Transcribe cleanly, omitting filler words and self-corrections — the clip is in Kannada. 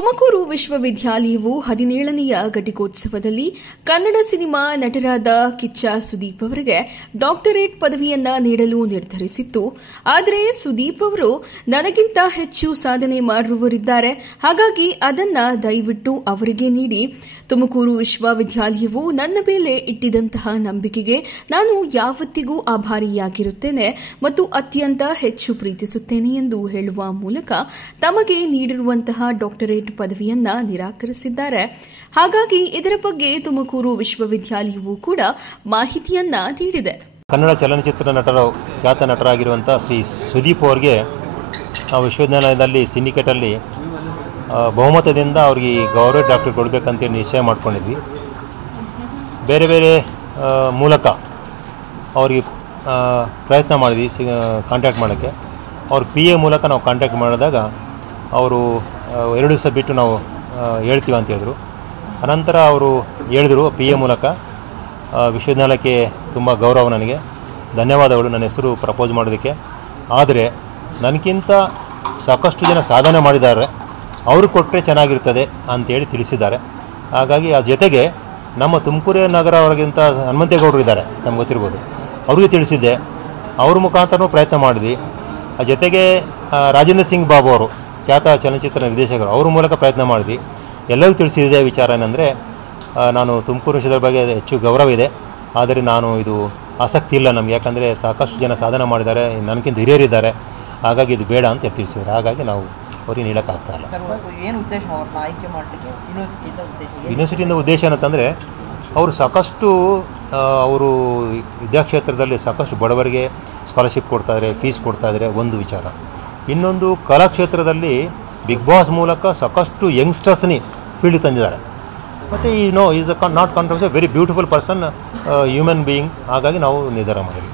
ತುಮಕೂರು ವಿಶ್ವವಿದ್ಯಾಲಯವು 17ನೆಯ ಘಟಿಕೋತ್ಸವದಲ್ಲಿ ಕನ್ನಡ ಸಿನಿಮಾ ನಟರಾದ ಕಿಚ್ಚ ಸುದೀಪ್ ಅವರಿಗೆ ಡಾಕ್ಟರೇಟ್ ಪದವಿಯನ್ನ ನೀಡಲು ನಿರ್ಧರಿಸಿತ್ತು. ಆದರೆ ಸುದೀಪ್ ಅವರು ನನಗಿಂತ ಹೆಚ್ಚು ಸಾಧನೆ ಮಾಡಿರುವವರಿದ್ದಾರೆ, ಹಾಗಾಗಿ ಅದನ್ನ ದಯವಿಟ್ಟು ಅವರಿಗೆ ನೀಡಿ. ತುಮಕೂರು ವಿಶ್ವವಿದ್ಯಾಲಯವು ನನ್ನ ಮೇಲೆ ಇಟ್ಟಿದಂತಹ ನಂಬಿಕೆಗೆ ನಾನು ಯಾವತ್ತಿಗೂ ಆಭಾರಿಯಾಗಿರುತ್ತೇನೆ ಮತ್ತು ಅತ್ಯಂತ ಹೆಚ್ಚು ಪ್ರೀತಿಸುತ್ತೇನೆ ಎಂದು ಹೇಳುವ ಮೂಲಕ ತಮಗೆ ನೀಡಿರುವಂತಹ ಡಾಕ್ಟರೇಟ್ ಪದವಿಯನ್ನ ನಿರಾಕರಿಸಿದ್ದಾರೆ. ಹಾಗಾಗಿ ಇದರ ಬಗ್ಗೆ ತುಮಕೂರು ವಿಶ್ವವಿದ್ಯಾಲಯವು ಕೂಡ ಮಾಹಿತಿಯನ್ನ ನೀಡಿದೆ. ಕನ್ನಡ ಚಲನಚಿತ್ರ ಖ್ಯಾತ ನಟರಾಗಿರುವಂಥ ಶ್ರೀ ಸುದೀಪ್ ಅವರಿಗೆ ನಾವು ವಿಶ್ವವಿದ್ಯಾಲಯದಲ್ಲಿ ಸಿಂಡಿಕೇಟಲ್ಲಿ ಬಹುಮತದಿಂದ ಅವ್ರಿಗೆ ಗೌರವ ಡಾಕ್ಟರ್ ಕೊಡಬೇಕಂತೇಳಿ ನಿಶ್ಚಯ ಮಾಡ್ಕೊಂಡಿದ್ವಿ. ಬೇರೆ ಬೇರೆ ಮೂಲಕ ಅವ್ರಿಗೆ ಪ್ರಯತ್ನ ಮಾಡಿದ್ವಿ ಕಾಂಟ್ಯಾಕ್ಟ್ ಮಾಡೋಕ್ಕೆ. ಅವ್ರ PA ಮೂಲಕ ನಾವು ಕಾಂಟ್ಯಾಕ್ಟ್ ಮಾಡಿದಾಗ ಅವರು 2 ದಿವಸ ಬಿಟ್ಟು ನಾವು ಹೇಳ್ತೀವಿ ಅಂತ ಹೇಳಿದ್ರು. ಅನಂತರ ಅವರು ಹೇಳಿದರು PA ಮೂಲಕ, ವಿಶ್ವವಿದ್ಯಾಲಯಕ್ಕೆ ತುಂಬ ಗೌರವ, ನನಗೆ ಧನ್ಯವಾದಗಳು ನನ್ನ ಹೆಸರು ಪ್ರಪೋಸ್ ಮಾಡೋದಕ್ಕೆ. ಆದರೆ ನನಗಿಂತ ಸಾಕಷ್ಟು ಜನ ಸಾಧನೆ ಮಾಡಿದ್ದಾರೆ, ಅವರು ಕೊಟ್ಟರೆ ಚೆನ್ನಾಗಿರ್ತದೆ ಅಂತೇಳಿ ತಿಳಿಸಿದ್ದಾರೆ. ಹಾಗಾಗಿ ಆ ಜೊತೆಗೆ ನಮ್ಮ ತುಮಕೂರು ನಗರ ಅವರಿಗಿಂತ ಹನುಮಂತೇಗೌಡರು ಇದ್ದಾರೆ, ನಮ್ಗೆ ಗೊತ್ತಿರ್ಬೋದು, ಅವ್ರಿಗೆ ತಿಳಿಸಿದ್ದೆ. ಅವ್ರ ಮುಖಾಂತರನೂ ಪ್ರಯತ್ನ ಮಾಡಿದ್ವಿ. ಆ ಜೊತೆಗೆ ರಾಜೇಂದ್ರ ಸಿಂಗ್ ಬಾಬು ಅವರು ಖ್ಯಾತ ಚಲನಚಿತ್ರ ನಿರ್ದೇಶಕರು, ಅವ್ರ ಮೂಲಕ ಪ್ರಯತ್ನ ಮಾಡಿದ್ವಿ. ಎಲ್ಲರಿಗೂ ತಿಳಿಸಿದೆ ವಿಚಾರ ಏನಂದರೆ, ನಾನು ತುಮಕೂರು ವಿಷಯದ ಬಗ್ಗೆ ಹೆಚ್ಚು ಗೌರವ ಇದೆ, ಆದರೆ ನಾನು ಇದು ಆಸಕ್ತಿ ಇಲ್ಲ ನಮಗೆ, ಯಾಕಂದರೆ ಸಾಕಷ್ಟು ಜನ ಸಾಧನೆ ಮಾಡಿದ್ದಾರೆ, ನನಗಿಂತ ಹಿರಿಯರಿದ್ದಾರೆ, ಹಾಗಾಗಿ ಇದು ಬೇಡ ಅಂತ ತಿಳಿಸಿದ್ದಾರೆ. ಹಾಗಾಗಿ ನಾವು ಅವ್ರಿಗೆ ನೀಡೋಕ್ಕಾಗ್ತಾ ಇಲ್ಲ. ಯೂನಿವರ್ಸಿಟಿಯಿಂದ ಉದ್ದೇಶ ಏನಂತಂದರೆ, ಅವರು ಸಾಕಷ್ಟು ಅವರು ವಿದ್ಯಾಕ್ಷೇತ್ರದಲ್ಲಿ ಸಾಕಷ್ಟು ಬಡವರಿಗೆ ಸ್ಕಾಲರ್ಶಿಪ್ ಕೊಡ್ತಾಯಿದ್ದಾರೆ, ಫೀಸ್ ಕೊಡ್ತಾಯಿದ್ದಾರೆ, ಒಂದು ವಿಚಾರ. ಇನ್ನೊಂದು ಕಲಾಕ್ಷೇತ್ರದಲ್ಲಿ ಬಿಗ್ ಬಾಸ್ ಮೂಲಕ ಸಾಕಷ್ಟು ಯಂಗ್ಸ್ಟರ್ಸ್ನಿ ಫೀಲ್ಡ್ ತಂದಿದ್ದಾರೆ. ಮತ್ತು is not controversy, very beautiful person, human being. ಹಾಗಾಗಿ ನಾವು ನಿರ್ಧಾರ ಮಾಡಿದ್ವಿ.